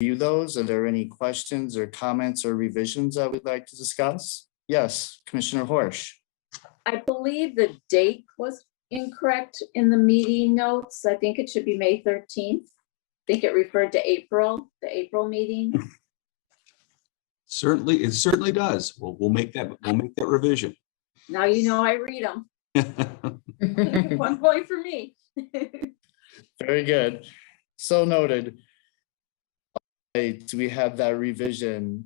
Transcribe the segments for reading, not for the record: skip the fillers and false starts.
review those. Are there any questions or comments or revisions that we'd like to discuss? Yes, Commissioner Horsch. I believe the date was incorrect in the meeting notes. I think it should be May 13th. I think it referred to April, the April meeting. Certainly, it certainly does. We'll make that revision. Now you know I read them. 1 point for me. Very good. So noted. Okay, do we have that revision?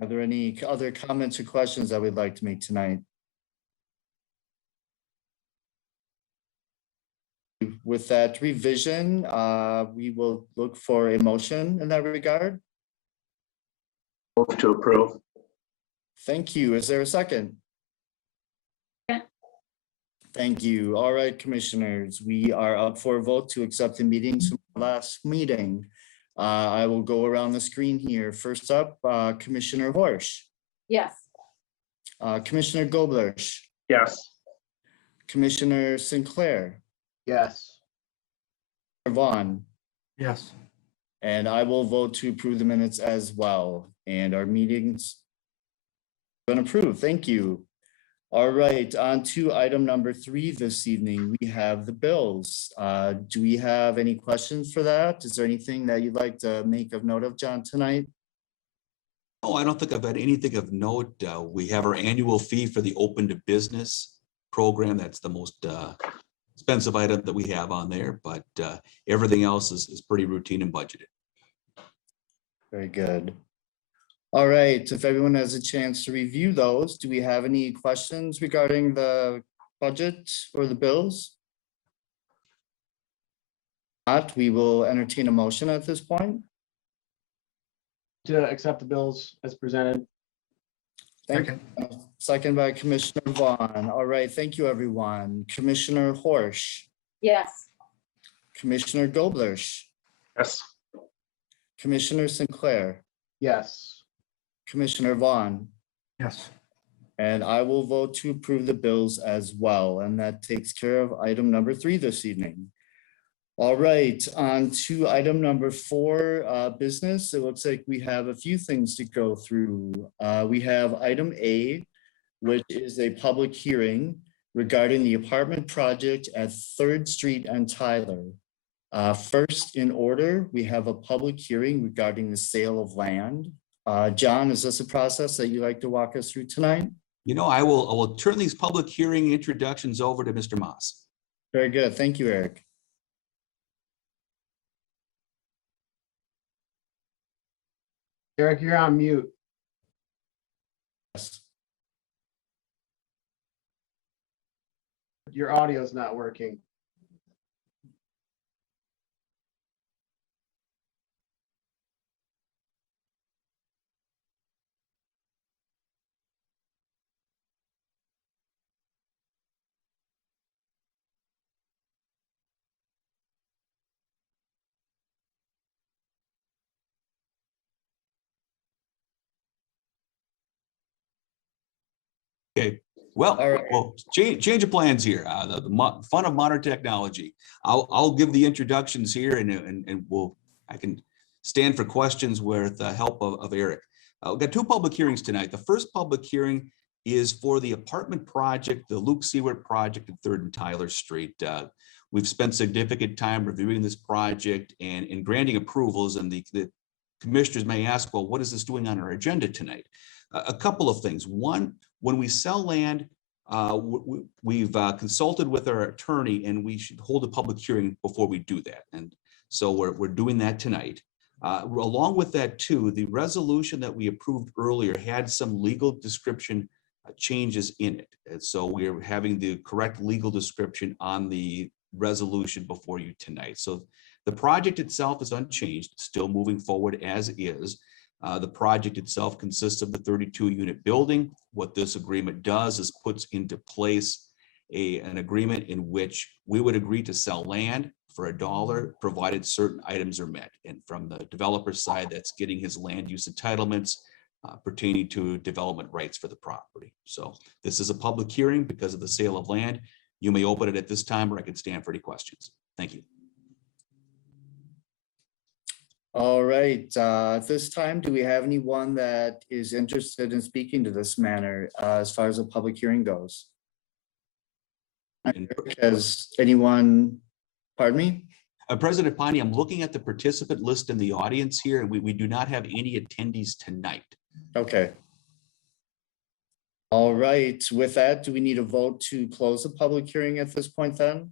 Are there any other comments or questions that we'd like to make tonight? With that revision, we will look for a motion in that regard. Move to approve. Thank you. Is there a second? Yeah. Thank you. All right, commissioners, we are up for a vote to accept the meetings from the last meeting. I will go around the screen here. First up, Commissioner Horsch. Yes. Commissioner Goblersch. Yes. Commissioner Sinclair. Yes. Vaughn. Yes. And I will vote to approve the minutes as well. And our meeting's been approved. Thank you. All right, on to item number 3 this evening. We have the bills. Do we have any questions for that? Is there anything that you'd like to make of note of, John, tonight? Oh, I don't think I've had anything of note. We have our annual fee for the open to business program. That's the most expensive item that we have on there, but everything else is pretty routine and budgeted. Very good. All right, if everyone has a chance to review those, do we have any questions regarding the budget or the bills? Not, we will entertain a motion at this point. To accept the bills as presented. Thank you. Second by Commissioner Vaughn. All right, thank you, everyone. Commissioner Horsch, Yes. Commissioner Goblersch, Yes. Commissioner Sinclair, Yes. Commissioner Vaughn, Yes. and I will vote to approve the bills as well. And that takes care of item number 3 this evening. All right, on to item number 4, business. It looks like we have a few things to go through. We have item A, which is a public hearing regarding the apartment project at 3rd Street and Tyler. First in order, we have a public hearing regarding the sale of land. John, is this a process that you'd like to walk us through tonight? You know, I will turn these public hearing introductions over to Mr. Moss. Very good. Thank you, Eric. Eric, you're on mute. Yes. Your audio's not working. Okay, well, All right. change of plans here. The fun of modern technology. I'll give the introductions here, and I can stand for questions with the help of Eric. We've got 2 public hearings tonight. The first public hearing is for the apartment project, the Luke Seward project at 3rd and Tyler Street. We've spent significant time reviewing this project and granting approvals, and the commissioners may ask, well, what is this doing on our agenda tonight? A couple of things. One, when we sell land, we've consulted with our attorney, and we should hold a public hearing before we do that. And so we're doing that tonight. Along with that too, the resolution that we approved earlier had some legal description changes in it. And so we're having the correct legal description on the resolution before you tonight. So the project itself is unchanged, still moving forward as is. The project itself consists of the 32-unit building. What this agreement does is puts into place an agreement in which we would agree to sell land for $1, provided certain items are met. And from the developer side, that's getting his land use entitlements pertaining to development rights for the property. So this is a public hearing because of the sale of land. You may open it at this time, or I can stand for any questions. Thank you. All right, at this time, do we have anyone that is interested in speaking to this matter as far as a public hearing goes? Has anyone, pardon me? President Pani, I'm looking at the participant list in the audience here, and we do not have any attendees tonight. Okay. All right, with that, do we need a vote to close the public hearing at this point then?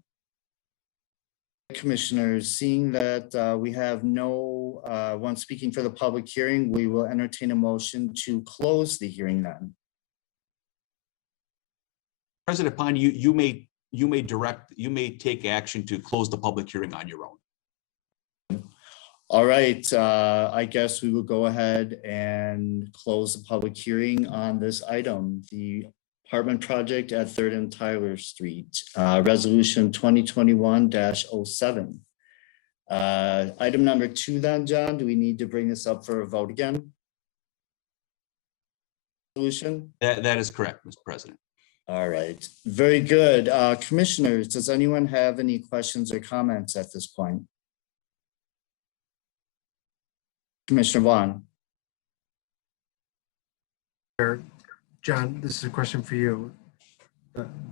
Commissioners, seeing that we have no one speaking for the public hearing, we will entertain a motion to close the hearing then. President Pani, you may take action to close the public hearing on your own. All right, I guess we will go ahead and close the public hearing on this item, the apartment project at 3rd and Tyler Street, resolution 2021-07. Item number 2 then, John, do we need to bring this up for a vote again? Resolution? That is correct, Mr. President. All right, very good. Commissioners, does anyone have any questions or comments at this point? Commissioner Vaughn. John, this is a question for you.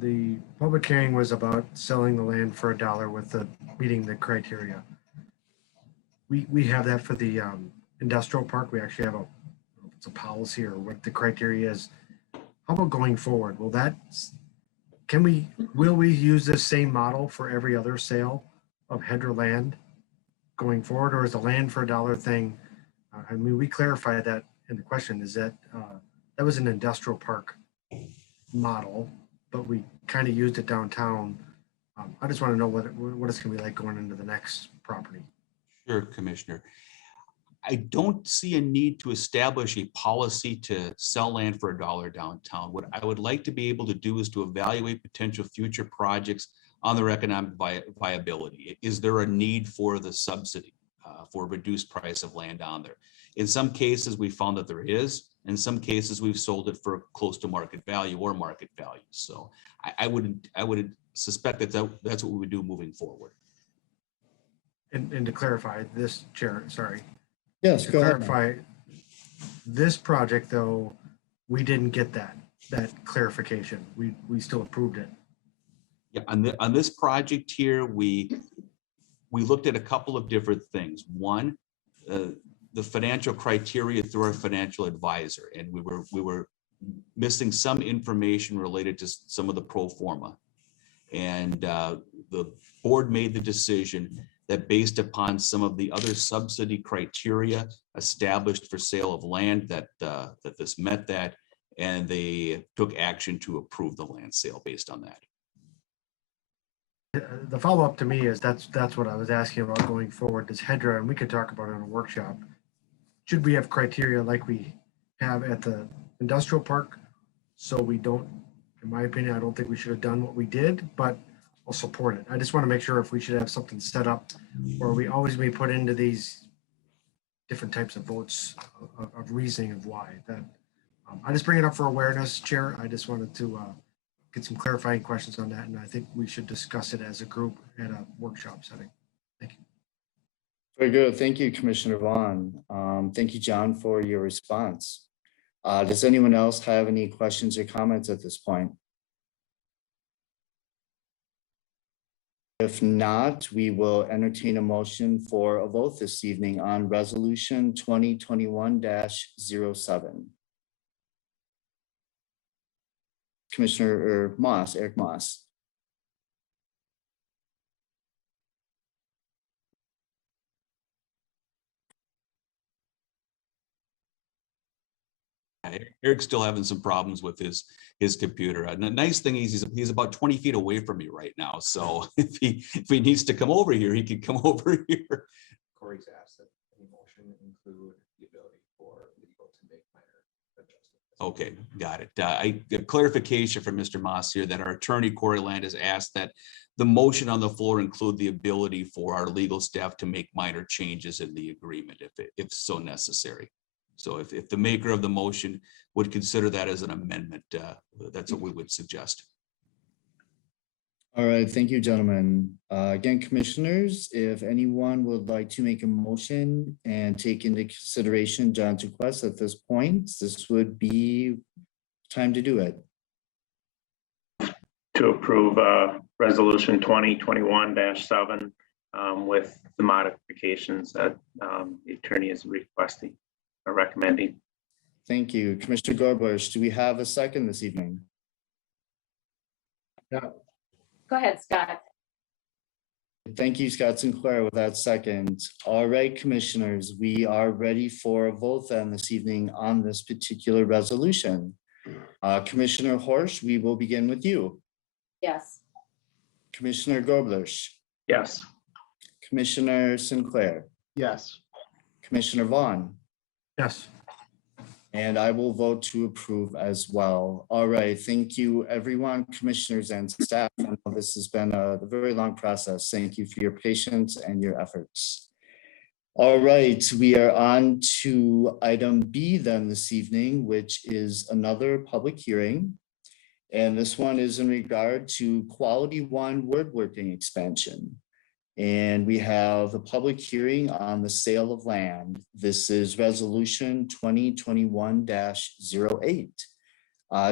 The public hearing was about selling the land for $1 with meeting the criteria. We have that for the industrial park. We actually have it's a policy or what the criteria is. How about going forward? Will we use this same model for every other sale of HEDRA land going forward, or is the land for $1 thing? I mean, we clarified that in the question, is that that was an industrial park model, but we kind of used it downtown. I just want to know what it's going to be like going into the next property. Sure, Commissioner. I don't see a need to establish a policy to sell land for $1 downtown. What I would like to be able to do is to evaluate potential future projects on their economic viability. Is there a need for the subsidy for a reduced price of land on there? In some cases, we found that there is. In some cases, we've sold it for close to market value or market value. So I would suspect that that's what we would do moving forward. And to clarify this, Chair, sorry. Yes, To go ahead. clarify, this project though, we didn't get that clarification. We still approved it. Yeah, on this project here, we looked at a couple of different things. One, the financial criteria through our financial advisor, and we were missing some information related to some of the pro forma. And the board made the decision that based upon some of the other subsidy criteria established for sale of land, that this met that, and they took action to approve the land sale based on that. The follow-up to me is that's what I was asking about going forward. Does HEDRA, and we could talk about it in a workshop, should we have criteria like we have at the industrial park? So we don't, in my opinion, I don't think we should have done what we did, but I'll support it. I just want to make sure if we should have something set up where we always be put into these different types of votes of reasoning of why. That I just bring it up for awareness, Chair. I just wanted to get some clarifying questions on that, and I think we should discuss it as a group at a workshop setting. Thank you. Very good. Thank you, Commissioner Vaughn. Thank you, John, for your response. Does anyone else have any questions or comments at this point? If not, we will entertain a motion for a vote this evening on resolution 2021-07. Commissioner Moss, Eric Moss. Eric's still having some problems with his computer. And the nice thing is he's about 20 feet away from me right now. So if he needs to come over here, he can come over here. Corey's asked that any motion include the ability for legal to make minor adjustments. Okay, got it. I get clarification from Mr. Moss here that our attorney Corey Land has asked that the motion on the floor include the ability for our legal staff to make minor changes in the agreement if so necessary. So if the maker of the motion would consider that as an amendment, that's what we would suggest. All right, thank you, gentlemen. Again, commissioners, if anyone would like to make a motion and take into consideration John's request at this point, this would be time to do it. To approve resolution 2021-7 with the modifications that the attorney is requesting or recommending. Thank you. Commissioner Gorbush, do we have a second this evening? Go ahead, Scott. Thank you, Scott Sinclair, with that second. All right, commissioners, we are ready for a vote then this evening on this particular resolution. Commissioner Horsch, we will begin with you. Yes. Commissioner Gorbush, Yes. Commissioner Sinclair, Yes. Commissioner Vaughn, Yes. and I will vote to approve as well. All right, thank you, everyone, commissioners and staff. I know this has been a very long process. Thank you for your patience and your efforts. All right, we are on to item B then this evening, which is another public hearing. And this one is in regard to Quality One woodworking expansion. And we have a public hearing on the sale of land. This is resolution 2021-08.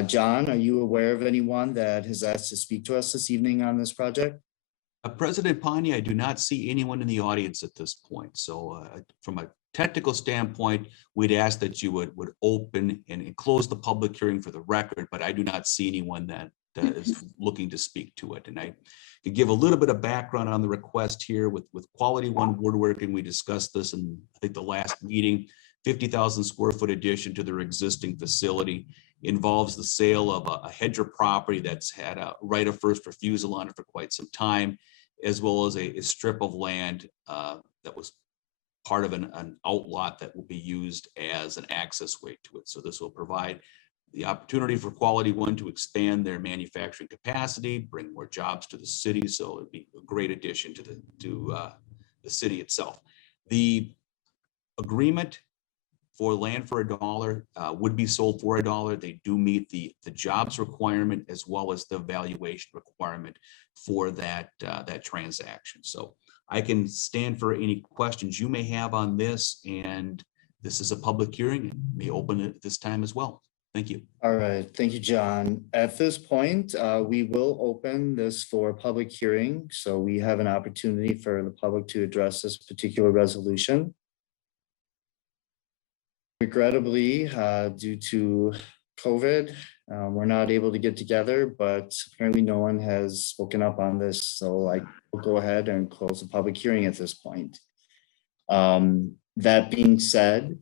John, are you aware of anyone that has asked to speak to us this evening on this project? President Pani, I do not see anyone in the audience at this point. So from a technical standpoint, we'd ask that you would open and close the public hearing for the record, but I do not see anyone that is looking to speak to it. And I could give a little bit of background on the request here with Quality One Woodworking. We discussed this in, I think, the last meeting. 50,000 square foot addition to their existing facility involves the sale of a HEDRA property that's had a right of first refusal on it for quite some time, as well as a strip of land that was part of an outlot that will be used as an access way to it. So this will provide the opportunity for Quality One to expand their manufacturing capacity, bring more jobs to the city. So it'd be a great addition to the city itself. The agreement for land for $1 would be sold for $1. They do meet the jobs requirement as well as the valuation requirement for that transaction. So I can stand for any questions you may have on this, and this is a public hearing and may open it at this time as well. Thank you. All right, thank you, John. At this point, we will open this for public hearing. So we have an opportunity for the public to address this particular resolution. Regrettably, due to COVID, we're not able to get together, but apparently no one has spoken up on this. So I will go ahead and close the public hearing at this point. That being said,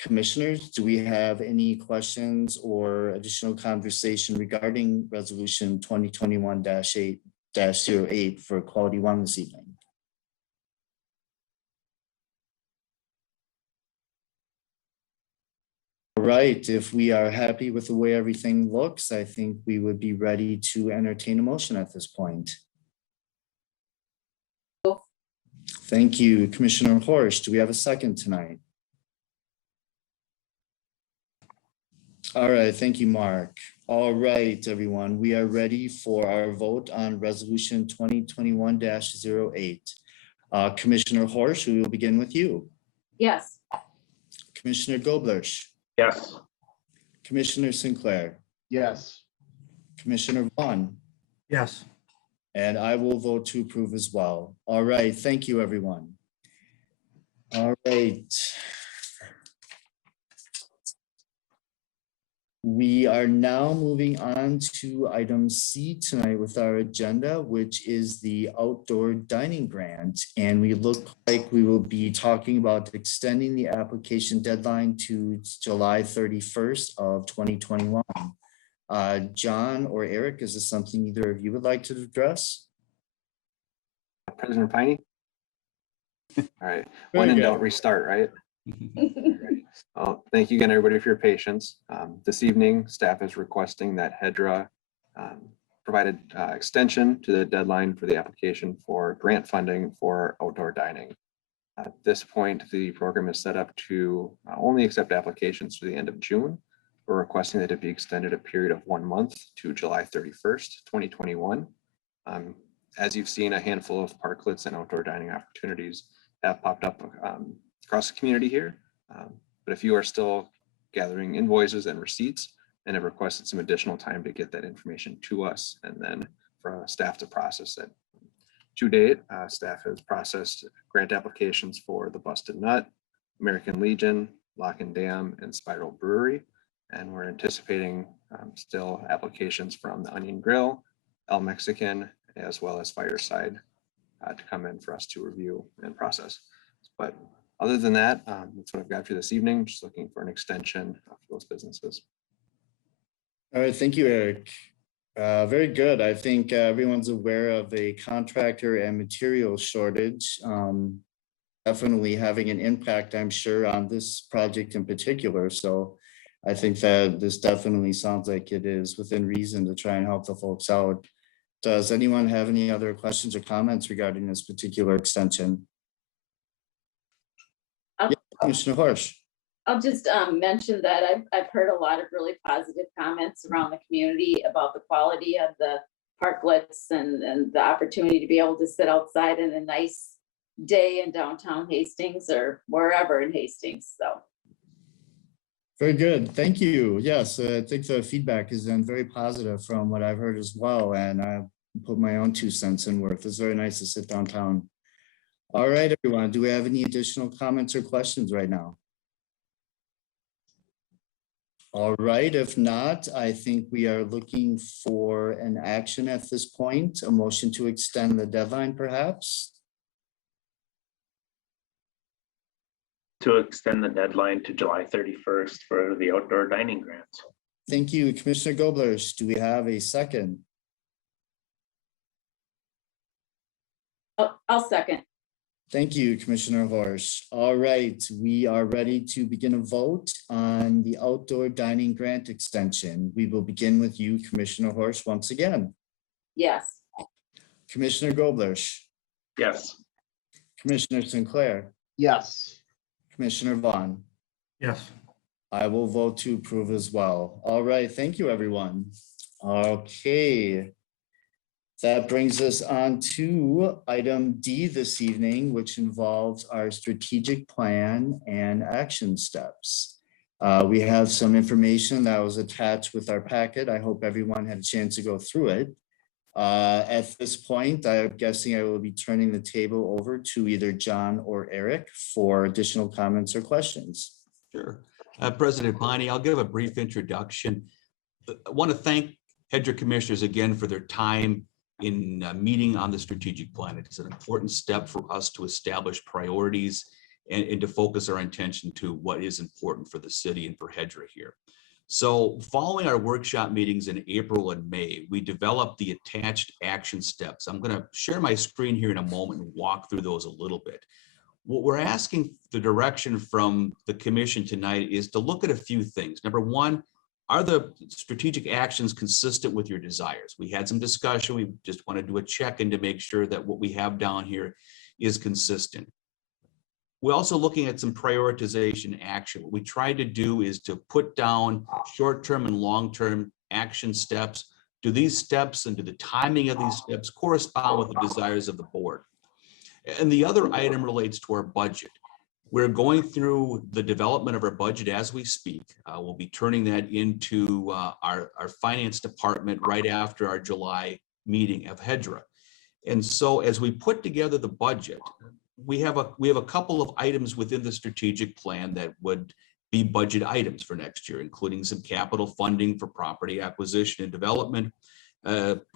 commissioners, do we have any questions or additional conversation regarding resolution 2021-8 for Quality One this evening? All right, if we are happy with the way everything looks, I think we would be ready to entertain a motion at this point. Thank you, Commissioner Horsch. Do we have a second tonight? All right, thank you, Mark. All right, everyone, we are ready for our vote on resolution 2021-08. Commissioner Horsch, we will begin with you. Yes. Commissioner Goblersch. Yes. Commissioner Sinclair. Yes. Commissioner Vaughn. Yes. And I will vote to approve as well. All right, thank you, everyone. All right. We are now moving on to item C tonight with our agenda, which is the outdoor dining grant. And we look like we will be talking about extending the application deadline to July 31st of 2021. John or Eric, is this something either of you would like to address? President Piney? All right, Very when in good. doubt, restart, right? Thank you again, everybody, for your patience. This evening, staff is requesting that HEDRA provided extension to the deadline for the application for grant funding for outdoor dining. At this point, the program is set up to only accept applications to the end of June. We're requesting that it be extended a period of 1 month to July 31st, 2021. As you've seen, a handful of parklets and outdoor dining opportunities have popped up across the community here. But if you are still gathering invoices and receipts and have requested some additional time to get that information to us and then for staff to process it. To date, staff has processed grant applications for the Busted Nut, American Legion, Lock and Dam, and Spiral Brewery. And we're anticipating still applications from the Onion Grill, El Mexican, as well as Fireside to come in for us to review and process. But other than that, that's what I've got for this evening. Just looking for an extension of those businesses. All right, thank you, Eric. Very good. I think everyone's aware of a contractor and material shortage. Definitely having an impact, I'm sure, on this project in particular. So I think that this definitely sounds like it is within reason to try and help the folks out. Does anyone have any other questions or comments regarding this particular extension? I'll- Yeah, Commissioner Horsch. I'll just mention that I've heard a lot of really positive comments around the community about the quality of the parklets and the opportunity to be able to sit outside in a nice day in downtown Hastings or wherever in Hastings, so. Very good. Thank you. Yes, I think the feedback has been very positive from what I've heard as well. And I put my own 2 cents in worth. It's very nice to sit downtown. All right, everyone. Do we have any additional comments or questions right now? All right. If not, I think we are looking for an action at this point, a motion to extend the deadline, perhaps. To extend the deadline to July 31st for the outdoor dining grants. Thank you, Commissioner Goblers. Do we have a second? I'll second. Thank you, Commissioner Horsch. All right, we are ready to begin a vote on the outdoor dining grant extension. We will begin with you, Commissioner Horsch, once again. Yes. Commissioner Goblers, Yes. Commissioner Sinclair, Yes. Commissioner Vaughn. Yes. I will vote to approve as well. All right, thank you, everyone. Okay. That brings us on to item D this evening, which involves our strategic plan and action steps. We have some information that was attached with our packet. I hope everyone had a chance to go through it. At this point, I'm guessing I will be turning the table over to either John or Eric for additional comments or questions. Sure. President Bonnie, I'll give a brief introduction. I want to thank HEDRA commissioners again for their time in meeting on the strategic plan. It is an important step for us to establish priorities and to focus our attention to what is important for the city and for HEDRA here. So following our workshop meetings in April and May, we developed the attached action steps. I'm going to share my screen here in a moment and walk through those a little bit. What we're asking the direction from the commission tonight is to look at a few things. Number one, are the strategic actions consistent with your desires? We had some discussion. We just want to do a check-in to make sure that what we have down here is consistent. We're also looking at some prioritization action. What we tried to do is to put down short-term and long-term action steps. Do these steps and do the timing of these steps correspond with the desires of the board? And the other item relates to our budget. We're going through the development of our budget as we speak. We'll be turning that into our finance department right after our July meeting of HEDRA. And so as we put together the budget, we have a couple of items within the strategic plan that would be budget items for next year, including some capital funding for property acquisition and development,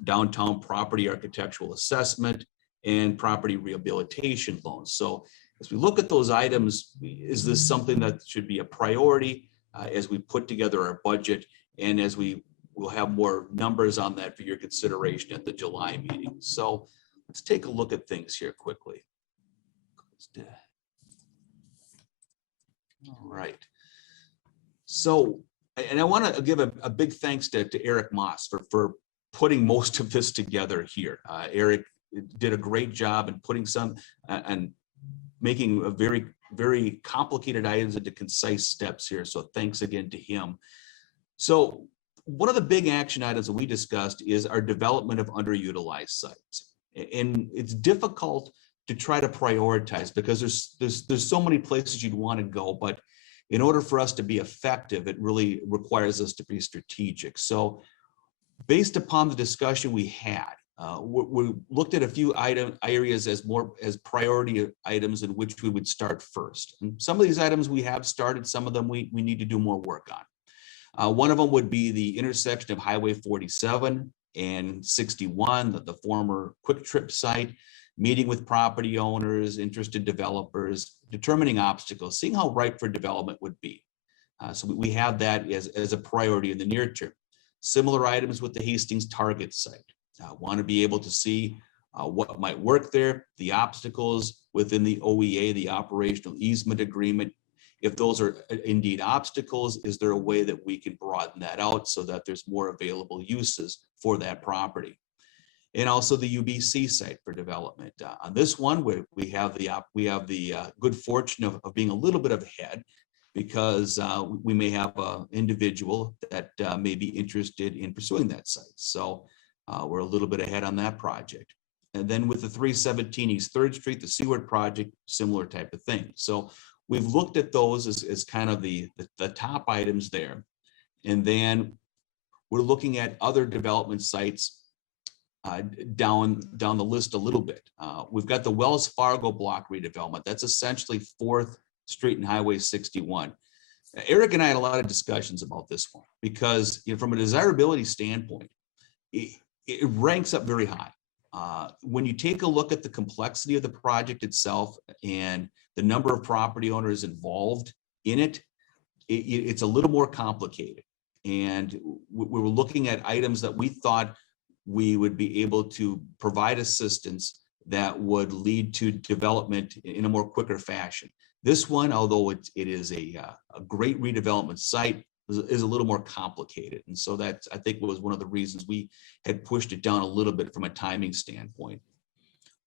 downtown property architectural assessment, and property rehabilitation loans. So as we look at those items, is this something that should be a priority as we put together our budget, and as we will have more numbers on that for your consideration at the July meeting? So let's take a look at things here quickly. All right. So, and I want to give a big thanks to Eric Moss for putting most of this together here. Eric did a great job in putting some and making a very, very complicated items into concise steps here. So thanks again to him. So one of the big action items that we discussed is our development of underutilized sites. And it's difficult to try to prioritize because there's so many places you'd want to go, but in order for us to be effective, it really requires us to be strategic. So based upon the discussion we had, we looked at a few areas as priority items in which we would start first. And some of these items we have started, some of them we need to do more work on. One of them would be the intersection of Highway 47 and 61, the former Quick Trip site, meeting with property owners, interested developers, determining obstacles, seeing how ripe for development would be. So we have that as a priority in the near term. Similar items with the Hastings Target site. Want to be able to see what might work there, the obstacles within the OEA, the operational easement agreement. If those are indeed obstacles, is there a way that we can broaden that out so that there's more available uses for that property? And also the UBC site for development. On this one, we have the good fortune of being a little bit ahead because we may have an individual that may be interested in pursuing that site. So we're a little bit ahead on that project. And then with the 317 East 3rd Street, the Seaward project, similar type of thing. So we've looked at those as kind of the top items there. And then we're looking at other development sites down the list a little bit. We've got the Wells Fargo block redevelopment. That's essentially 4th Street and Highway 61. Eric and I had a lot of discussions about this one because from a desirability standpoint, it ranks up very high. When you take a look at the complexity of the project itself and the number of property owners involved in it, it's a little more complicated. And we were looking at items that we thought we would be able to provide assistance that would lead to development in a more quicker fashion. This one, although it is a great redevelopment site, is a little more complicated. And so that, I think, was one of the reasons we had pushed it down a little bit from a timing standpoint.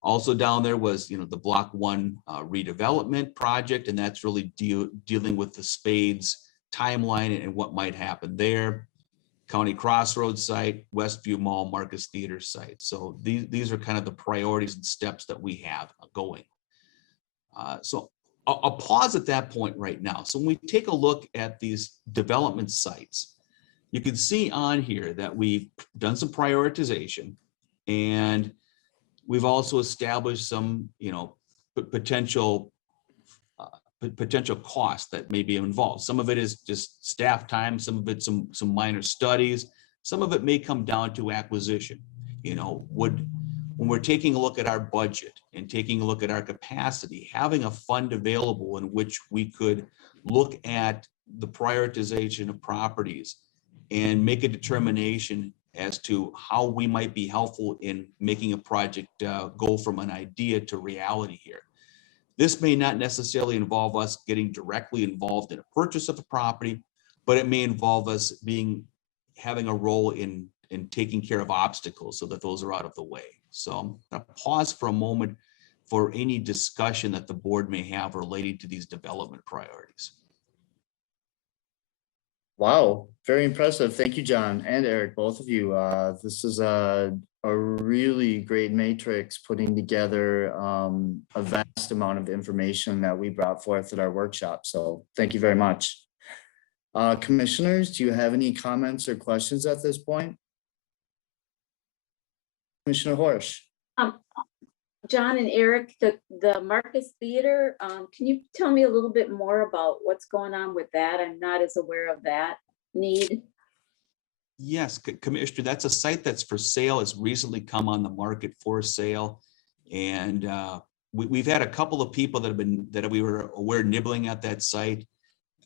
Also down there was, the Block 1 redevelopment project, and that's really dealing with the Spades timeline and what might happen there. County Crossroads site, Westview Mall, Marcus Theater site. So these are kind of the priorities and steps that we have going. So I'll pause at that point right now. So when we take a look at these development sites, you can see on here that we've done some prioritization and we've also established some, potential costs that may be involved. Some of it is just staff time, some of it some minor studies, some of it may come down to acquisition. When we're taking a look at our budget and taking a look at our capacity, having a fund available in which we could look at the prioritization of properties and make a determination as to how we might be helpful in making a project go from an idea to reality here. This may not necessarily involve us getting directly involved in a purchase of a property, but it may involve us having a role in taking care of obstacles so that those are out of the way. So I'm going to pause for a moment for any discussion that the board may have relating to these development priorities. Wow, very impressive. Thank you, John and Eric, both of you. This is a really great matrix putting together a vast amount of information that we brought forth at our workshop. So thank you very much. Commissioners, do you have any comments or questions at this point? Commissioner Horsch. John and Eric, the Marcus Theater, can you tell me a little bit more about what's going on with that? I'm not as aware of that need. Yes, Commissioner, that's a site that's for sale. It's recently come on the market for sale. And we've had a couple of people that we were aware nibbling at that site,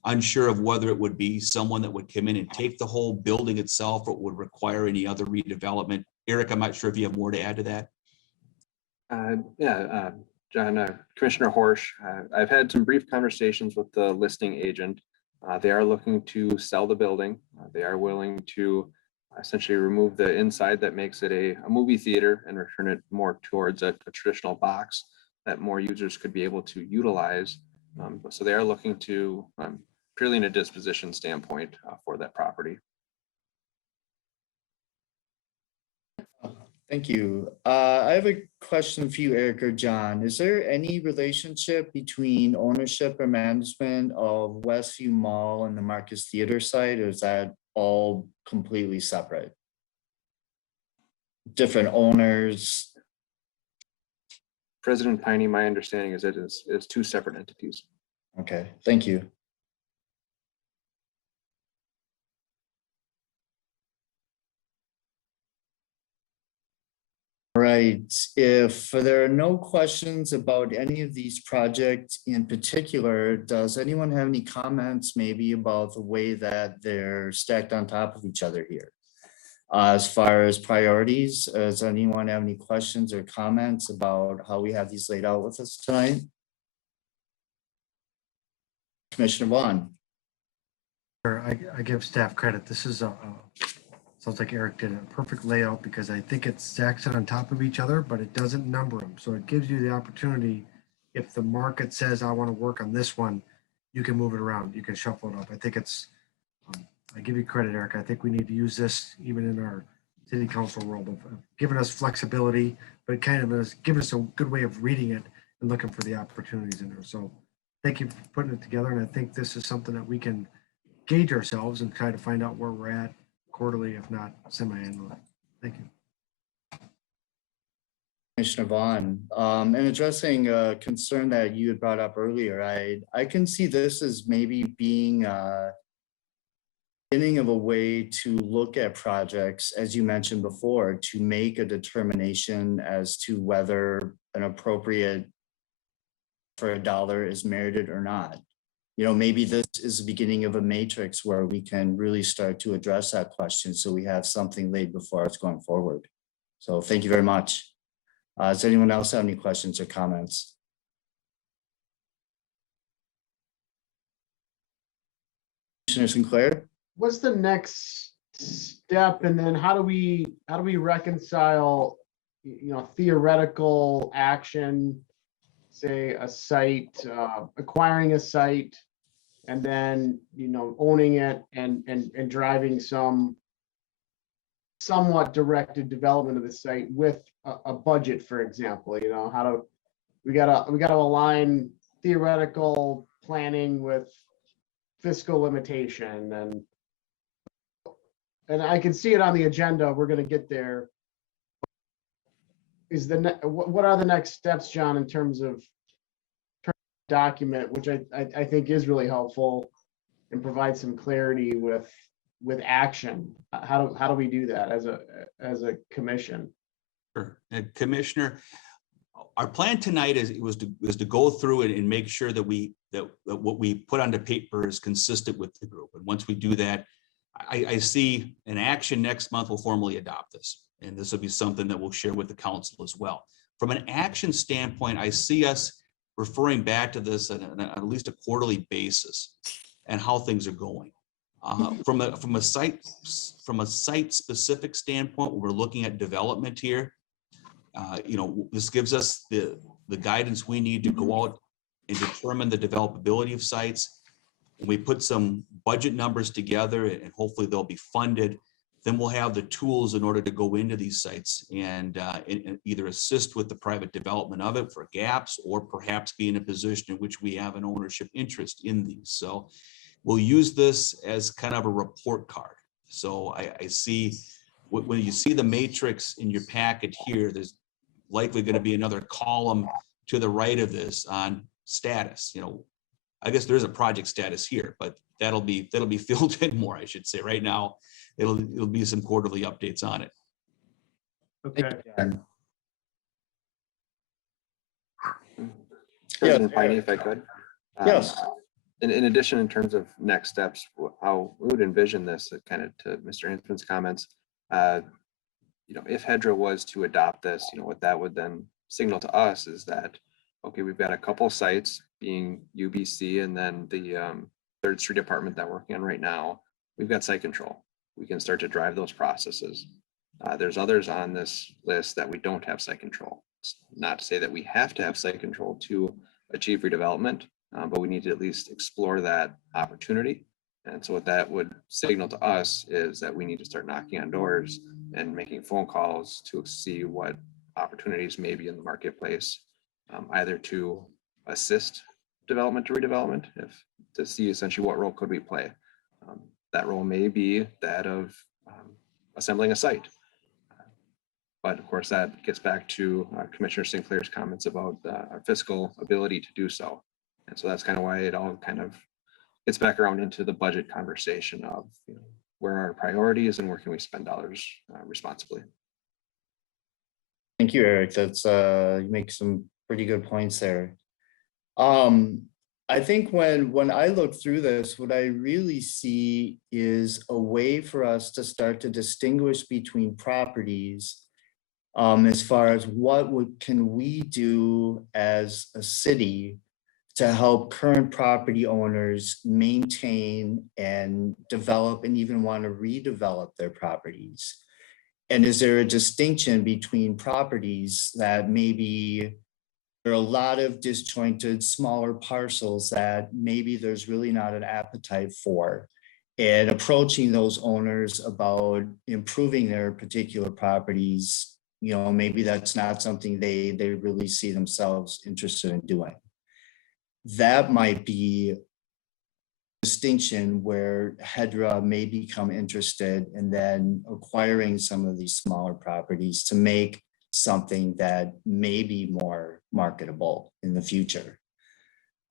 unsure of whether it would be someone that would come in and take the whole building itself or it would require any other redevelopment. Eric, I'm not sure if you have more to add to that. John, Commissioner Horsch, I've had some brief conversations with the listing agent. They are looking to sell the building. They are willing to essentially remove the inside that makes it a movie theater and return it more towards a traditional box that more users could be able to utilize. So they are looking to purely in a disposition standpoint for that property. Thank you. I have a question for you, Eric or John. Is there any relationship between ownership or management of Westview Mall and the Marcus Theater site, or is that all completely separate? Different owners? President Piney, my understanding is it's two separate entities. Okay, thank you. Right, if there are no questions about any of these projects in particular, does anyone have any comments maybe about the way that they're stacked on top of each other here? As far as priorities, does anyone have any questions or comments about how we have these laid out with us tonight? Commissioner Vaughn. I give staff credit. This is sounds like Eric did a perfect layout because I think it stacks it on top of each other, but it doesn't number them. So it gives you the opportunity, if the market says, I want to work on this one, you can move it around. You can shuffle it up. I think it's, I give you credit, Eric. I think we need to use this even in our city council world of giving us flexibility, but kind of has given us a good way of reading it and looking for the opportunities in there. So thank you for putting it together. And I think this is something that we can gauge ourselves and try to find out where we're at quarterly, if not semi-annually. Thank you. Commissioner Vaughn, and addressing a concern that you had brought up earlier, I can see this as maybe being beginning of a way to look at projects, as you mentioned before, to make a determination as to whether an appropriate for a dollar is merited or not. You know, maybe this is the beginning of a matrix where we can really start to address that question. So we have something laid before us going forward. So thank you very much. Does anyone else have any questions or comments? Commissioner Sinclair? What's the next step? And then how do we reconcile, theoretical action, say a site, acquiring a site, and then, owning it and driving somewhat directed development of the site with a budget, for example. How do we gotta align theoretical planning with fiscal limitation, and I can see it on the agenda. We're gonna get there. What are the next steps, John, in terms of document, which I think is really helpful and provide some clarity with action? How do we do that as a commission? Sure. Commissioner, our plan tonight was to go through it and make sure that what we put onto paper is consistent with the group. And once we do that, I see an action next month. We'll formally adopt this, and this will be something that we'll share with the council as well. From an action standpoint, I see us referring back to this on at least a quarterly basis and how things are going. From a site specific standpoint, we're looking at development here. This gives us the guidance we need to go out and determine the developability of sites. When we put some budget numbers together, and hopefully they'll be funded, then we'll have the tools in order to go into these sites and either assist with the private development of it for gaps, or perhaps be in a position in which we have an ownership interest in these. So we'll use this as kind of a report card. So I see, when you see the matrix in your packet here, there's likely going to be another column to the right of this on status. I guess there's a project status here, but that'll be filled in more, I should say. Right now, it'll be some quarterly updates on it. Okay. President Piney, if I could. Yes. In addition, in terms of next steps, how we would envision this, kind of to Mr. Hinsman's comments, if HEDRA was to adopt this, what that would then signal to us is that, okay, we've got a couple sites, being UBC and then the 3rd Street apartment that we're working on right now. We've got site control. We can start to drive those processes. There's others on this list that we don't have site control. It's not to say that we have to have site control to achieve redevelopment, but we need to at least explore that opportunity. And so what that would signal to us is that we need to start knocking on doors and making phone calls to see what opportunities may be in the marketplace, either to assist development to redevelopment, to see essentially what role could we play. That role may be that of assembling a site. But of course, that gets back to Commissioner Sinclair's comments about our fiscal ability to do so. And so that's kind of why it all kind of gets back around into the budget conversation of, where are our priorities and where can we spend dollars responsibly. Thank you, Eric. That's you make some pretty good points there. I think when I look through this, what I really see is a way for us to start to distinguish between properties as far as can we do as a city to help current property owners maintain and develop and even want to redevelop their properties. And is there a distinction between properties that maybe there are a lot of disjointed smaller parcels that maybe there's really not an appetite for, and approaching those owners about improving their particular properties, maybe that's not something they really see themselves interested in doing. That might be a distinction where HEDRA may become interested in then acquiring some of these smaller properties to make something that may be more marketable in the future.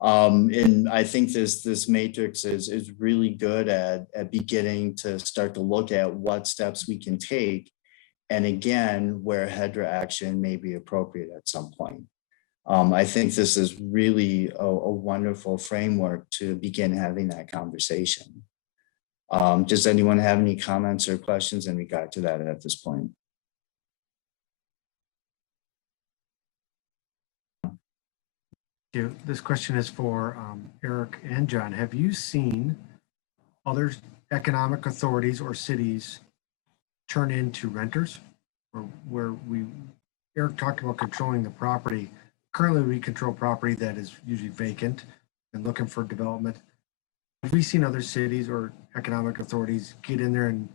And I think this matrix is really good at beginning to start to look at what steps we can take, and again, where HEDRA action may be appropriate at some point. I think this is really a wonderful framework to begin having that conversation. Does anyone have any comments or questions in regard to that at this point? This question is for Eric and John. Have you seen other economic authorities or cities turn into renters? Or where Eric talked about controlling the property. Currently, we control property that is usually vacant and looking for development. Have we seen other cities or economic authorities get in there and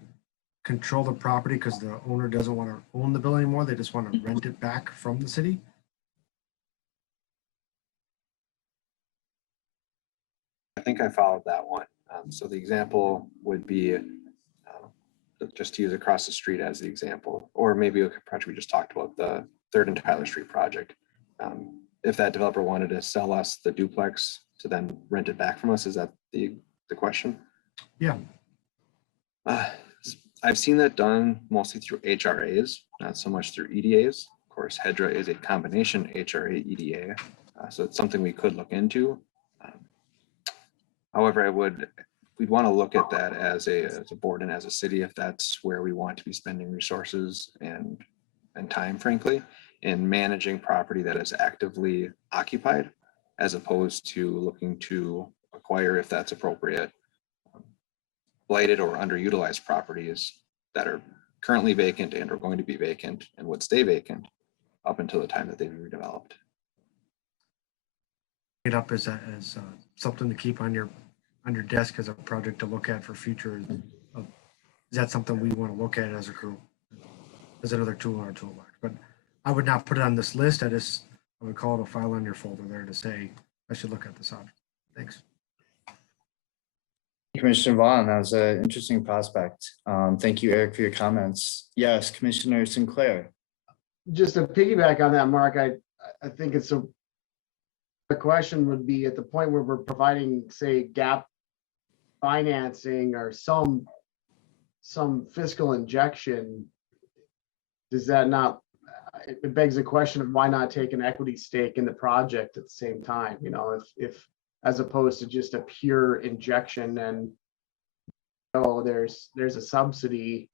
control the property because the owner doesn't want to own the building anymore? They just want to rent it back from the city? I think I followed that one. So the example would be just to use across the street as the example, or maybe a project we just talked about, the 3rd and Tyler Street project. If that developer wanted to sell us the duplex to then rent it back from us, is that the question? Yeah. I've seen that done mostly through HRAs, not so much through EDAs. Of course, HEDRA is a combination HRA EDA, so it's something we could look into. However, we'd want to look at that as a board and as a city, if that's where we want to be spending resources and time, frankly, in managing property that is actively occupied, as opposed to looking to acquire, if that's appropriate, blighted or underutilized properties that are currently vacant and are going to be vacant and would stay vacant up until the time that they've been redeveloped. It up as something to keep on your desk as a project to look at for future. Is that something we want to look at as a group, as another tool in our toolbox? But I would not put it on this list. I would call it a file on your folder there to say I should look at this option. Thanks. Commissioner Vaughn, that was an interesting prospect. Thank you, Eric, for your comments. Yes, Commissioner Sinclair. Just to piggyback on that, Mark, I think the question would be at the point where we're providing, say, gap financing or some fiscal injection, does that not, it begs the question of why not take an equity stake in the project at the same time, if as opposed to just a pure injection and there's a subsidy.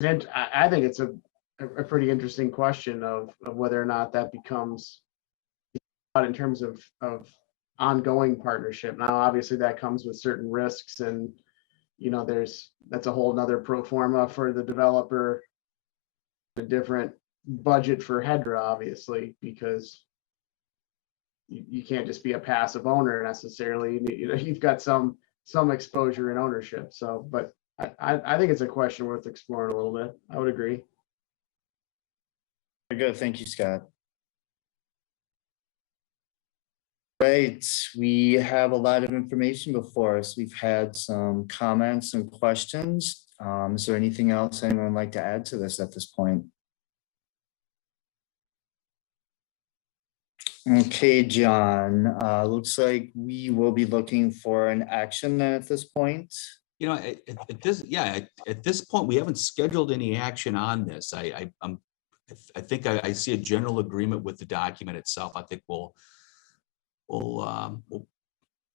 And I think it's a pretty interesting question of whether or not that becomes in terms of ongoing partnership. Now, obviously that comes with certain risks, and that's a whole nother pro forma for the developer, a different budget for HEDRA, obviously, because you can't just be a passive owner necessarily. You know, you've got some exposure in ownership. So, but I think it's a question worth exploring a little bit. I would agree. Very good. Thank you, Scott. Right, we have a lot of information before us. We've had some comments and questions. Is there anything else anyone would like to add to this at this point? Okay, John, looks like we will be looking for an action then at this point. You know, at this point, we haven't scheduled any action on this. I think I see a general agreement with the document itself. I think we'll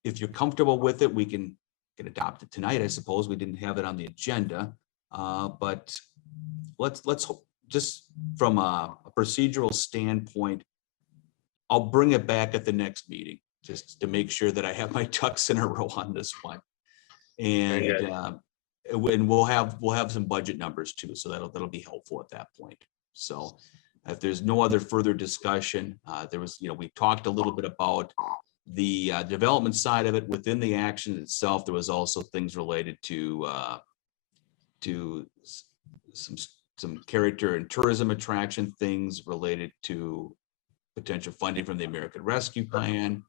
if you're comfortable with it, we can adopt it tonight. I suppose we didn't have it on the agenda, but let's hope, just from a procedural standpoint, I'll bring it back at the next meeting just to make sure that I have my ducks in a row on this one. And we'll have some budget numbers too, so that'll be helpful at that point. So if there's no other further discussion, there was, we talked a little bit about the development side of it. Within the action itself, there was also things related to some character and tourism attraction things related to potential funding from the American Rescue Plan,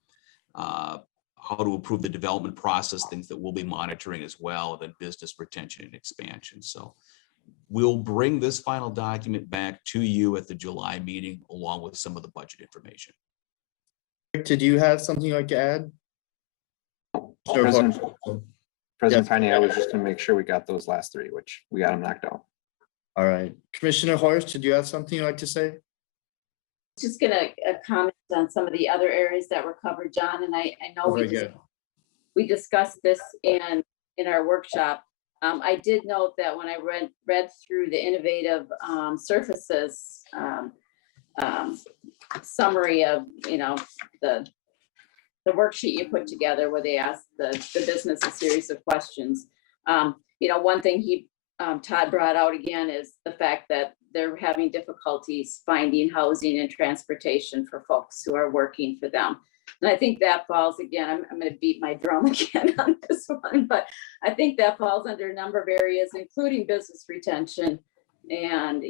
how to improve the development process, things that we'll be monitoring as well, then business retention and expansion. So we'll bring this final document back to you at the July meeting, along with some of the budget information. Did you have something you'd like to add? President Piney, I was just gonna make sure we got those last three, which we got them knocked out. All right. Commissioner Horst, did you have something you'd like to say? Just gonna comment on some of the other areas that were covered, John, and I know we discussed this in our workshop. I did note that when I read through the innovative surfaces summary of the worksheet you put together, where they asked the business a series of questions. One thing Todd brought out again is the fact that they're having difficulties finding housing and transportation for folks who are working for them. And I think that falls, again, I'm going to beat my drum again on this one, but I think that falls under a number of areas, including business retention and,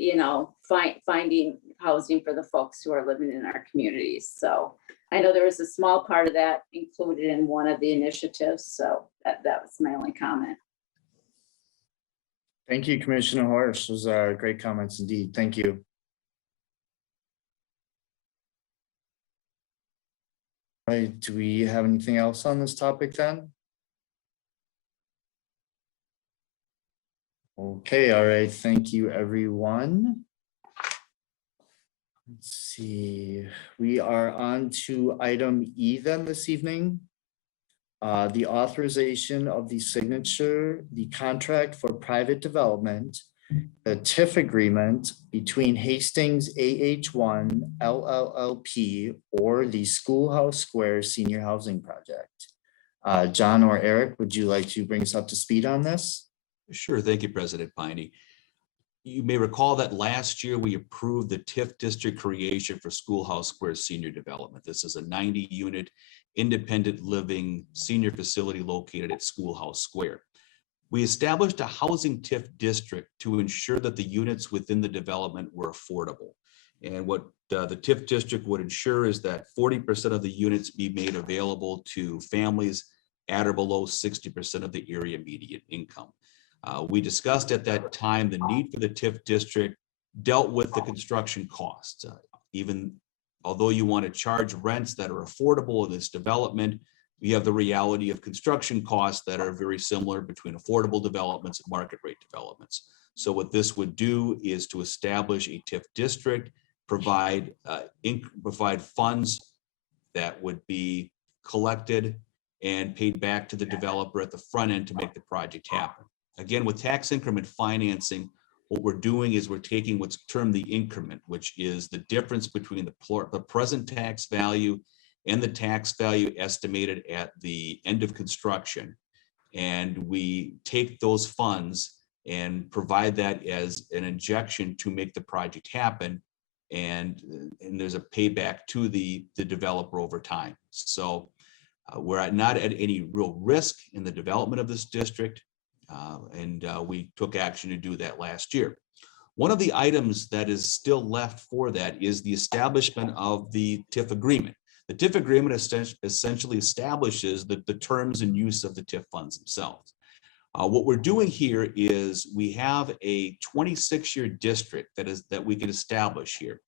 finding housing for the folks who are living in our communities. So I know there was a small part of that included in one of the initiatives. So that was my only comment. Thank you, Commissioner Horst. Those are great comments indeed. Thank you. All right, do we have anything else on this topic then? Okay, all right, thank you, everyone. Let's see, we are on to item E then this evening. The authorization of the signature, the contract for private development, the TIF agreement between Hastings AH1 LLLP or the Schoolhouse Square Senior Housing Project. John or Eric, would you like to bring us up to speed on this? Sure, thank you, President Piney. You may recall that last year we approved the TIF district creation for Schoolhouse Square Senior Development. This is a 90-unit independent living senior facility located at Schoolhouse Square. We established a housing TIF district to ensure that the units within the development were affordable. And what the TIF district would ensure is that 40% of the units be made available to families at or below 60% of the area median income. We discussed at that time the need for the TIF district dealt with the construction costs. Even although you want to charge rents that are affordable in this development, we have the reality of construction costs that are very similar between affordable developments and market rate developments. So what this would do is to establish a TIF district, provide funds that would be collected and paid back to the developer at the front end to make the project happen. Again, with tax increment financing, what we're doing is we're taking what's termed the increment, which is the difference between the present tax value and the tax value estimated at the end of construction. And we take those funds and provide that as an injection to make the project happen. and there's a payback to the developer over time. So we're not at any real risk in the development of this district, and we took action to do that last year. One of the items that is still left for that is the establishment of the TIF agreement. The TIF agreement essentially establishes the terms and use of the TIF funds themselves. What we're doing here is we have a 26-year district that we can establish here.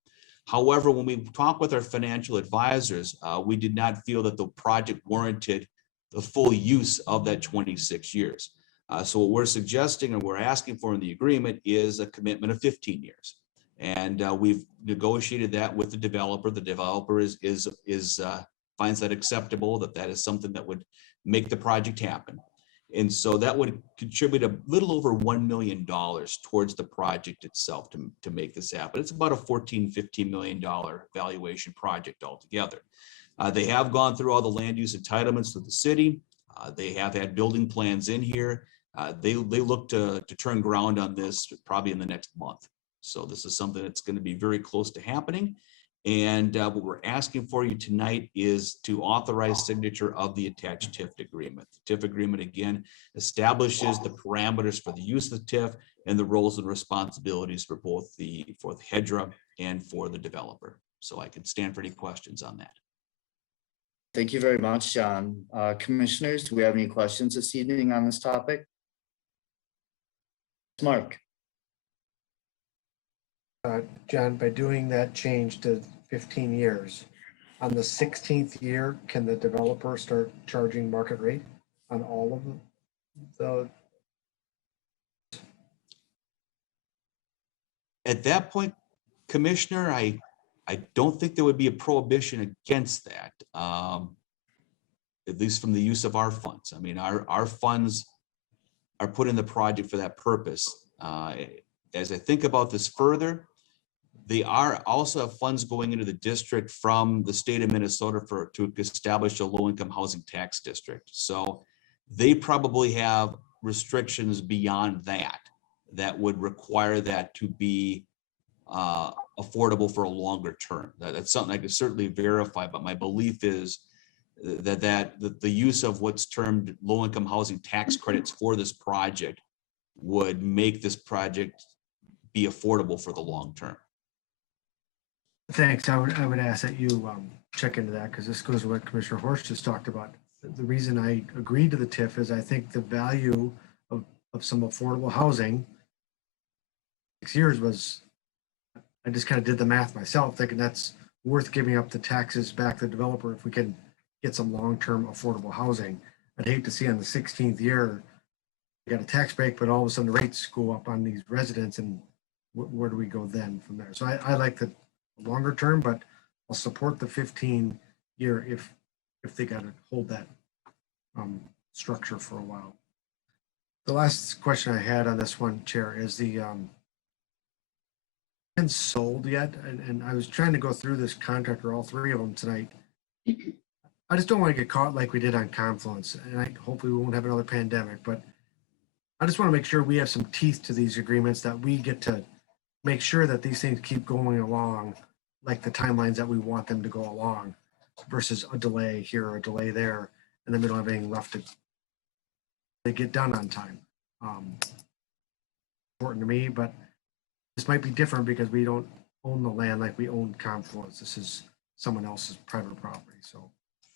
However, when we talk with our financial advisors, we did not feel that the project warranted the full use of that 26 years. So what we're suggesting and we're asking for in the agreement is a commitment of 15 years. And we've negotiated that with the developer. The developer finds that acceptable, that is something that would make the project happen. And so that would contribute a little over $1 million towards the project itself to make this happen. It's about a $14-15 million valuation project altogether. They have gone through all the land use entitlements with the city. They have had building plans in here. They look to turn ground on this probably in the next month. So this is something that's going to be very close to happening. And what we're asking for you tonight is to authorize signature of the attached TIF agreement. The TIF agreement, again, establishes the parameters for the use of the TIF and the roles and responsibilities for both the HEDRA and for the developer. So I can stand for any questions on that. Thank you very much, John. Commissioners, do we have any questions this evening on this topic? Mark. John, by doing that change to 15 years, on the 16th year, can the developer start charging market rate on all of the? At that point, Commissioner, I don't think there would be a prohibition against that, at least from the use of our funds. I mean, our funds are put in the project for that purpose. As I think about this further, they are also have funds going into the district from the state of Minnesota to establish a low-income housing tax district. So they probably have restrictions beyond that would require that to be affordable for a longer term. That's something I could certainly verify, but my belief is that the use of what's termed low-income housing tax credits for this project would make this project be affordable for the long term. Thanks. I would ask that you check into that, because this goes to what Commissioner Horst just talked about. The reason I agreed to the TIF is I think the value of some affordable housing 6 years was, I just kind of did the math myself, thinking that's worth giving up the taxes back to the developer if we can get some long-term affordable housing. I'd hate to see on the 16th year, you got a tax break, but all of a sudden the rates go up on these residents, and where do we go then from there? So I like the longer term, but I'll support the 15-year if they got to hold that structure for a while. The last question I had on this one, Chair, is the been sold yet? And I was trying to go through this contract, or all three of them tonight. I just don't want to get caught like we did on Confluence, and hopefully we won't have another pandemic, but I just want to make sure we have some teeth to these agreements, that we get to make sure that these things keep going along like the timelines that we want them to go along, versus a delay here or a delay there, and then we don't have anything left to they get done on time. Important to me, but this might be different because we don't own the land like we own Confluence. This is someone else's private property. So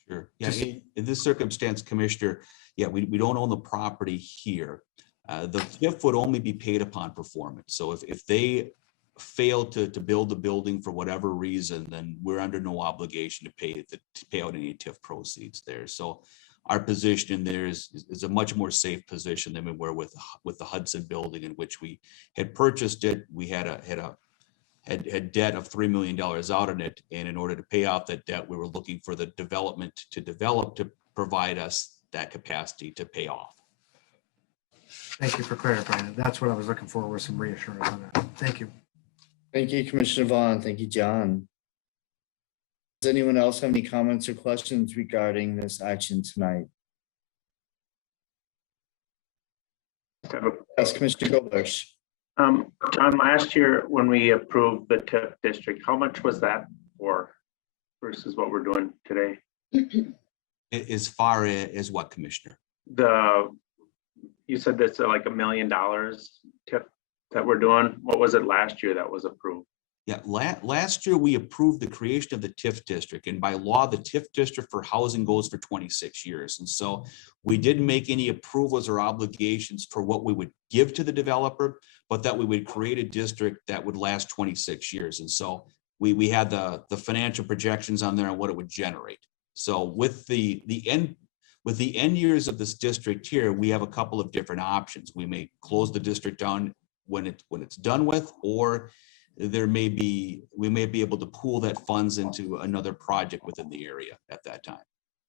sure. Yeah, in this circumstance, Commissioner, yeah, we don't own the property here. The TIF would only be paid upon performance. So if they fail to build the building for whatever reason, then we're under no obligation to pay out any TIF proceeds there. So our position in there is a much more safe position than we were with the Hudson building, in which we had purchased it. We had debt of $3 million out in it, and in order to pay off that debt, we were looking for the development to provide us that capacity to pay off. thank you for clarifying it. That's what I was looking for, with some reassurance on that. Thank you. Thank you, Commissioner Vaughn. Thank you, John. Does anyone else have any comments or questions regarding this action tonight? Yes, Commissioner Goldberg. John, last year when we approved the TIF district, how much was that for versus what we're doing today? As far as what, Commissioner? You said that's like $1 million TIF that we're doing. What was it last year that was approved? Yeah, last year we approved the creation of the TIF district, and by law, the TIF district for housing goes for 26 years. And so we didn't make any approvals or obligations for what we would give to the developer, but that we would create a district that would last 26 years. And so we had the financial projections on there on what it would generate. So with the end years of this district here, we have a couple of different options. We may close the district down when it's done with, or we may be able to pool that funds into another project within the area at that time.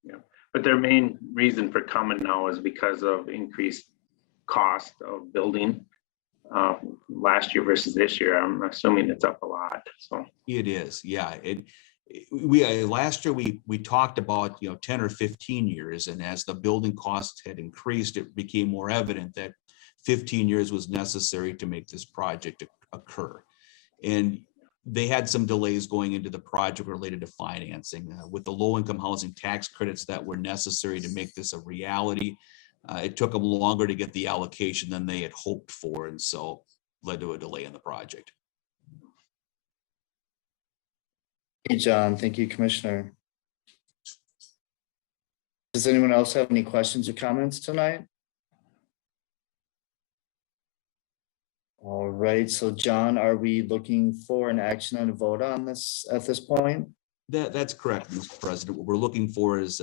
Yeah, but their main reason for coming now is because of increased cost of building last year versus this year. I'm assuming it's up a lot. So it is, yeah. Last year we talked about 10 or 15 years, and as the building costs had increased, it became more evident that 15 years was necessary to make this project occur. And they had some delays going into the project related to financing with the low-income housing tax credits that were necessary to make this a reality. It took them longer to get the allocation than they had hoped for, and so led to a delay in the project. Hey, John. Thank you, Commissioner. Does anyone else have any questions or comments tonight? All right, so John, are we looking for an action and a vote on this at this point? That's correct, Mr. President. What we're looking for is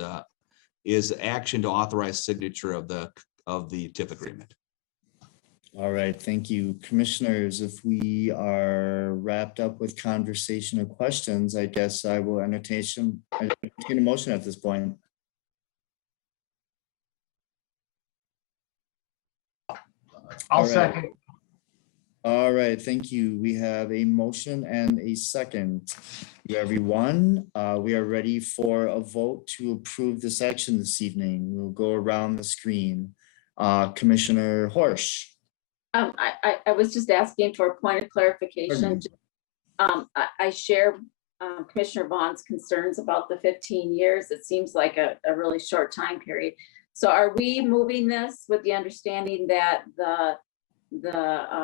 action to authorize signature of the TIF agreement. All right, thank you. Commissioners, if we are wrapped up with conversation and questions, I guess I will entertain a motion at this point. I'll All right. second. All right, thank you. We have a motion and a second. Everyone, we are ready for a vote to approve this action this evening. We'll go around the screen. Commissioner Horsch. I was just asking for a point of clarification. I share Commissioner Vaughn's concerns about the 15 years. It seems like a really short time period. So are we moving this with the understanding that the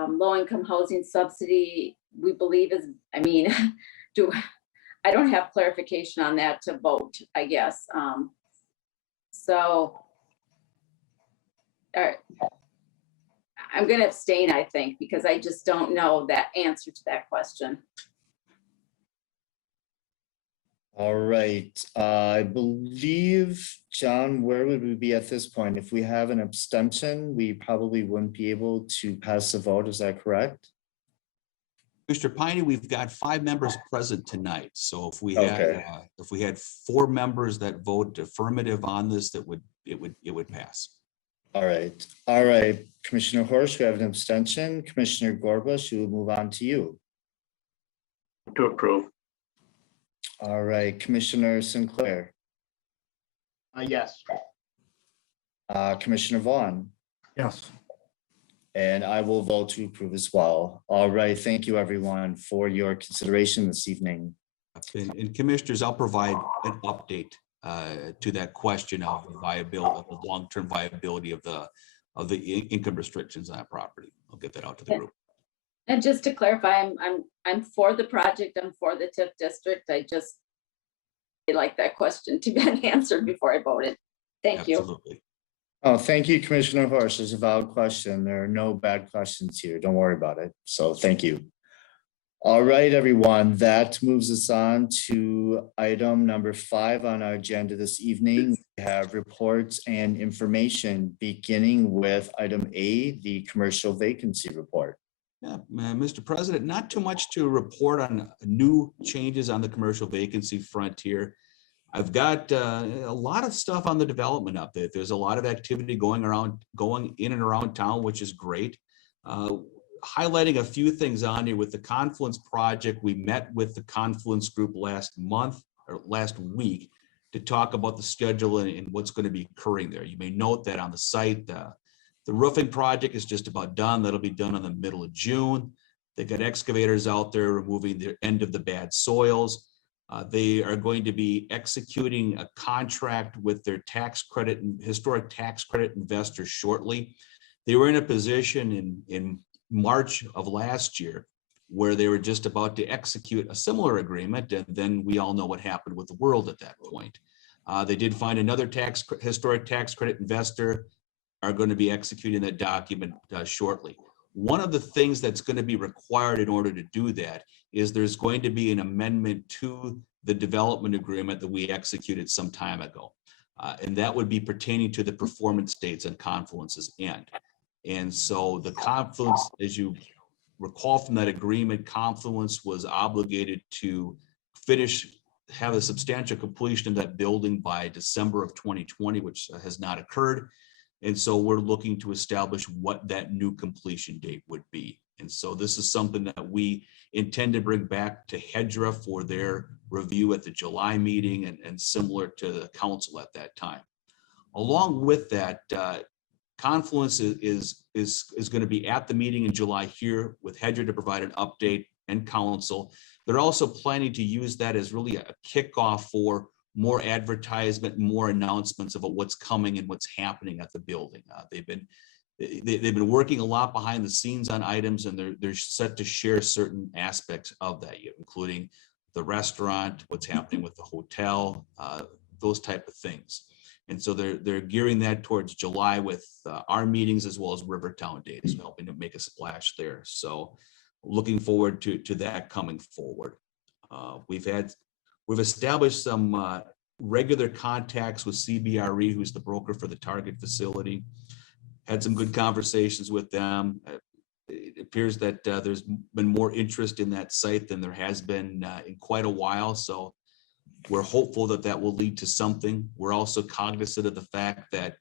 low-income housing subsidy, we believe is, I mean, I don't have clarification on that to vote, I guess. So I'm going to abstain, I think, because I just don't know that answer to that question. All right, I believe, John, where would we be at this point? If we have an abstention, we probably wouldn't be able to pass the vote. Is that correct? Mr. Piney, we've got 5 members present tonight. So if we had 4 members that vote affirmative on this, it would pass. All right, Commissioner Horsch, we have an abstention. Commissioner Gorbush, we will move on to you. to approve. All right, Commissioner Sinclair, Yes. Commissioner Vaughn, Yes. and I will vote to approve as well. All right, thank you everyone for your consideration this evening. And commissioners, I'll provide an update to that question of viability, of the long-term viability of the income restrictions on that property. I'll get that out to the group. And just to clarify, I'm for the project. I'm for the TIF district. I just like that question to be answered before I voted. Thank you. Absolutely. Oh, thank you, Commissioner Horsch. It's a valid question. There are no bad questions here. Don't worry about it. So thank you. All right, everyone, that moves us on to item number 5 on our agenda this evening. We have reports and information, beginning with item A, the commercial vacancy report. Yeah, Mr. President, not too much to report on new changes on the commercial vacancy front here. I've got a lot of stuff on the development update. There's a lot of activity going in and around town, which is great. Highlighting a few things on here with the Confluence project. We met with the Confluence group last week to talk about the schedule and what's going to be occurring there. You may note that on the site, The roofing project is just about done. That'll be done in the middle of June. They got excavators out there removing the end of the bad soils. They are going to be executing a contract with their tax credit and historic tax credit investors shortly. They were in a position in March of last year where they were just about to execute a similar agreement, and then we all know what happened with the world at that point. They did find another historic tax credit investor, are going to be executing that document shortly. One of the things that's going to be required in order to do that is there's going to be an amendment to the development agreement that we executed some time ago. And that would be pertaining to the performance dates and Confluence's end. And so the Confluence, as you recall from that agreement, Confluence was obligated to have a substantial completion of that building by December of 2020, which has not occurred. And so we're looking to establish what that new completion date would be. And so this is something that we intend to bring back to HEDRA for their review at the July meeting, and similar to the council at that time. Along with that, Confluence is going to be at the meeting in July here with HEDRA to provide an update and council. They're also planning to use that as really a kickoff for more advertisement, more announcements about what's coming and what's happening at the building. They've been working a lot behind the scenes on items, and they're set to share certain aspects of that, including the restaurant, what's happening with the hotel, those type of things. And so they're gearing that towards July with our meetings as well as Rivertown Days, helping to make a splash there. So looking forward to that coming forward. We've established some regular contacts with CBRE, who's the broker for the target facility. Had some good conversations with them. It appears that there's been more interest in that site than there has been in quite a while. So we're hopeful that that will lead to something. We're also cognizant of the fact that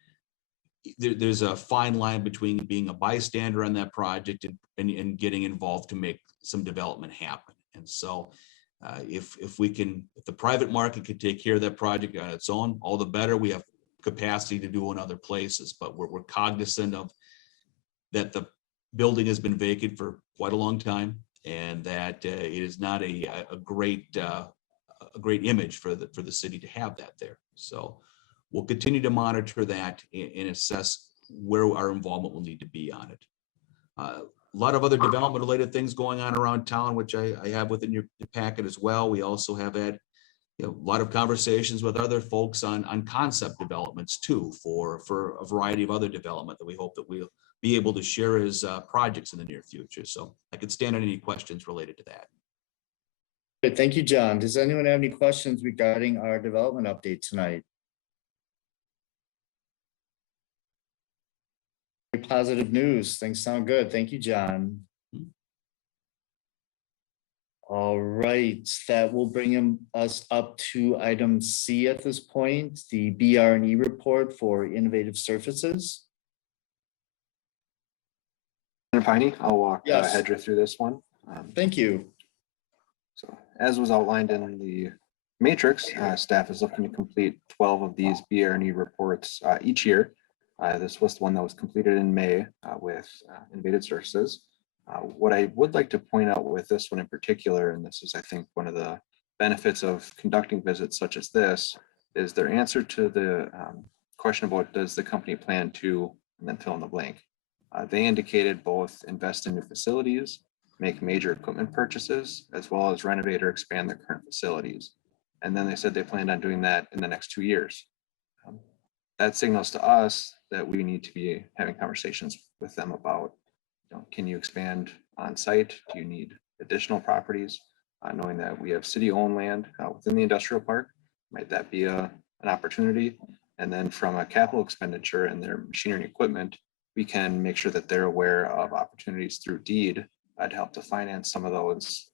there's a fine line between being a bystander on that project and getting involved to make some development happen. And so if the private market could take care of that project on its own, all the better. We have capacity to do in other places, but we're cognizant of that the building has been vacant for quite a long time, and that it is not a great image for the city to have that there. So we'll continue to monitor that and assess where our involvement will need to be on it. A lot of other development related things going on around town, which I have within your packet as well. We also have had a lot of conversations with other folks on concept developments too, for a variety of other development that we hope that we'll be able to share as projects in the near future. So I could stand on any questions related to that. Good, thank you, John. Does anyone have any questions regarding our development update tonight? Very positive news. Things sound good. Thank you, John. All right, that will bring us up to item C at this point, the BR&E report for innovative surfaces. Piney, I'll walk Yes. HEDRA through this one. Thank you. So as was outlined in the matrix, staff is looking to complete 12 of these BR&E reports each year. This was the one that was completed in May with innovative surfaces. What I would like to point out with this one in particular, and this is, I think, one of the benefits of conducting visits such as this, is their answer to the question about does the company plan to, and then fill in the blank. They indicated both invest in new facilities, make major equipment purchases, as well as renovate or expand their current facilities. And then they said they planned on doing that in the next 2 years. That signals to us that we need to be having conversations with them about, can you expand on site? Do you need additional properties? Knowing that we have city-owned land within the industrial park, might that be an opportunity? And then from a capital expenditure and their machinery and equipment, we can make sure that they're aware of opportunities through deed to help to finance some of those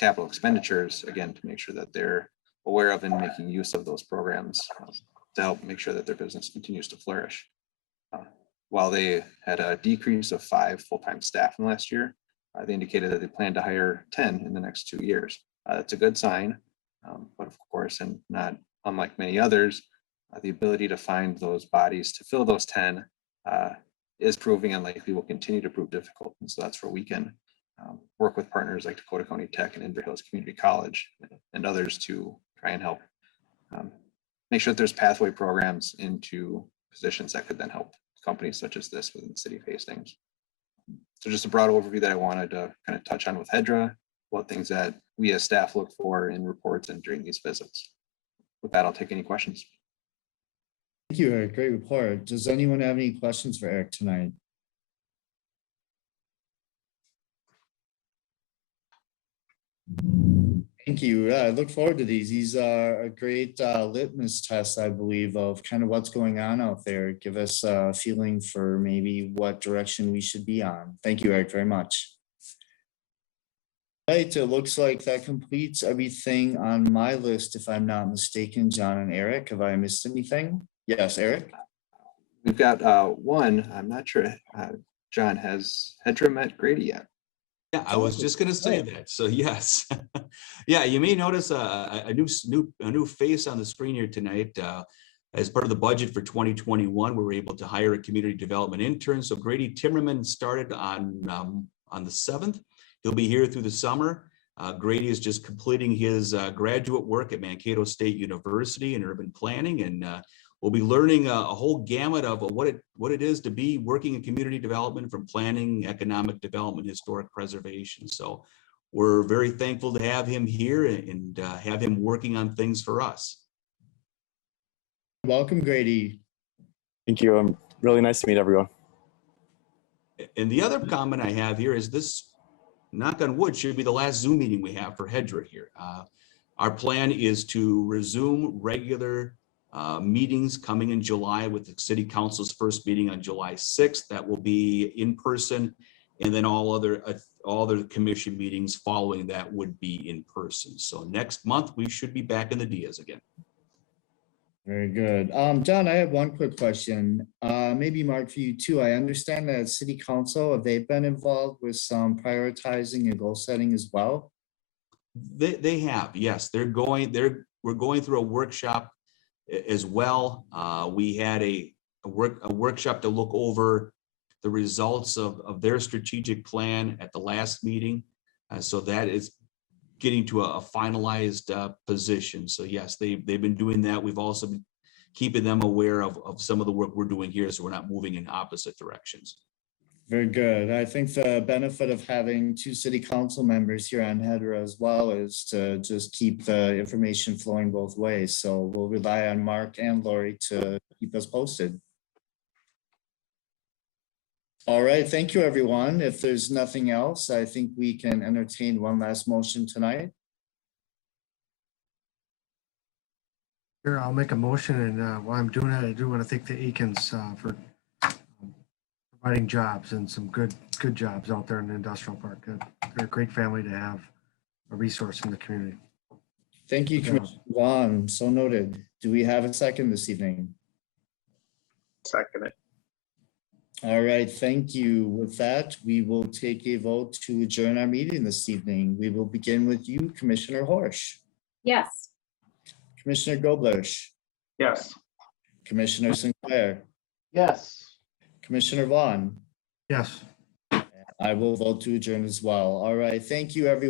capital expenditures, again, to make sure that they're aware of and making use of those programs to help make sure that their business continues to flourish. While they had a decrease of 5 full-time staff in the last year, they indicated that they plan to hire 10 in the next 2 years. That's a good sign, but of course, and not unlike many others, the ability to find those bodies to fill those 10 is proving and likely will continue to prove difficult. And so that's where we can work with partners like Dakota County Tech and Inver Hills Community College and others to try and help make sure that there's pathway programs into positions that could then help companies such as this within the city of Hastings. So just a broad overview that I wanted to kind of touch on with HEDRA, what things that we as staff look for in reports and during these visits. With that, I'll take any questions. Thank you, Eric. Great report. Does anyone have any questions for Eric tonight? Thank you. I look forward to these. These are a great litmus test, I believe, of kind of what's going on out there. Give us a feeling for maybe what direction we should be on. Thank you, Eric, very much. Right, it looks like that completes everything on my list, if I'm not mistaken. John and Eric, have I missed anything? Yes, Eric? We've got one, I'm not sure, John, has HEDRA met Grady yet? Yeah, I was just gonna say that. So yes, yeah, you may notice a new face on the screen here tonight. As part of the budget for 2021, we were able to hire a community development intern. So Grady Timmerman started on the 7th. He'll be here through the summer. Grady is just completing his graduate work at Mankato State University in urban planning, and we'll be learning a whole gamut of what it is to be working in community development, from planning, economic development, historic preservation. So we're very thankful to have him here and have him working on things for us. Welcome, Grady. Thank you. Really nice to meet everyone. And the other comment I have here is this, knock on wood, should be the last Zoom meeting we have for HEDRA here. Our plan is to resume regular meetings coming in July, with the city council's first meeting on July 6th. That will be in person, and then all other commission meetings following that would be in person. So next month we should be back in the Diaz again. Very good. John, I have one quick question. Maybe Mark, for you too. I understand that city council, have they been involved with some prioritizing and goal setting as well? They have, yes. We're going through a workshop as well. We had a workshop to look over the results of their strategic plan at the last meeting. So that is getting to a finalized position. So yes, they've been doing that. We've also been keeping them aware of some of the work we're doing here, so we're not moving in opposite directions. Very good. I think the benefit of having two city council members here on HEDRA as well is to just keep the information flowing both ways. So we'll rely on Mark and Lori to keep us posted. All right, thank you, everyone. If there's nothing else, I think we can entertain one last motion tonight. Sure, I'll make a motion, and while I'm doing that, I do want to thank the Aikens for providing jobs, and some good jobs out there in the industrial park. They're a great family to have, a resource in the community. Thank you, Commissioner Vaughn. So noted. Do we have a second this evening? Second it. All right, thank you. With that, we will take a vote to adjourn our meeting this evening. We will begin with you, Commissioner Horsch. Yes. Commissioner Goblerz. Yes. Commissioner Sinclair. Yes. Commissioner Vaughn. Yes. I will vote to adjourn as well. All right, thank you, everyone.